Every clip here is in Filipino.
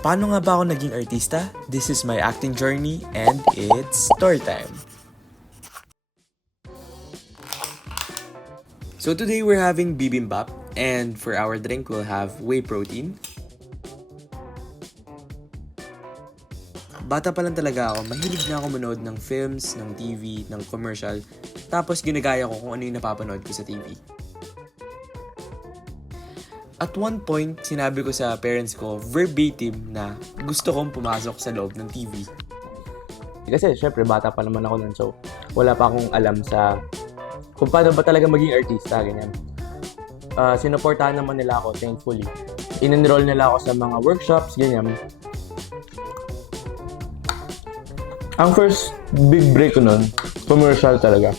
Paano nga ba ako naging artista? This is my acting journey and it's story time. So today we're having bibimbap and for our drink we'll have whey protein. Bata pa lang talaga ako, mahilig na ako manood ng films, ng TV, ng commercial. Tapos ginagaya ko kung ano yung napapanood ko sa TV. At one point, sinabi ko sa parents ko verbatim na gusto kong pumasok sa loob ng TV. Kasi syempre bata pa naman ako nun, so wala pa akong alam sa kung paano ba talaga maging artista, ganyan. Sinuportahan naman nila ako, thankfully. In-enroll nila ako sa mga workshops, ganyan. Ang first big break ko nun, commercial talaga.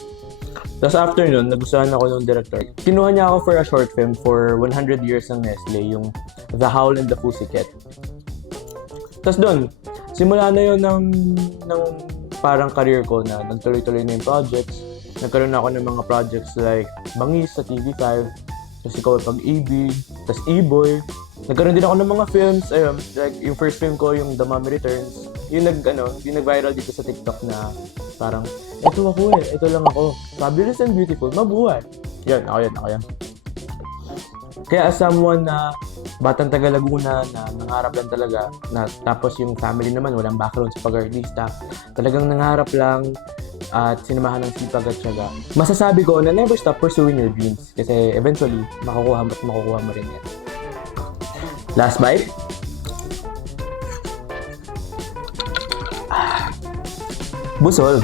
Tapos after nun, nagustuhan ako ng director. Kinuha niya ako for a short film for 100 Years ng Nestle, yung The Howl and the Pussycat. Tapos doon, simula na yun ng parang career ko na nagtuloy-tuloy na yung projects. Nagkaroon na ako ng mga projects like Bangis sa TV5, tapos Ikaw ay Pag-ibig, tapos E-Boy. Nagkaroon din ako ng mga films, like yung first film ko, yung The Mommy Returns. Yung nag-viral dito sa TikTok na parang, ito lang ako. Fabulous and beautiful, mabuhay. Yan, ako yan. Kaya as someone na batang taga Laguna na nangarap lang talaga, na tapos yung family naman walang background sa pag-artista, talagang nangarap lang at sinamahan ng sipag at syaga. Masasabi ko na never stop pursuing your dreams kasi eventually makukuha mo rin yan. Last bite. Busol.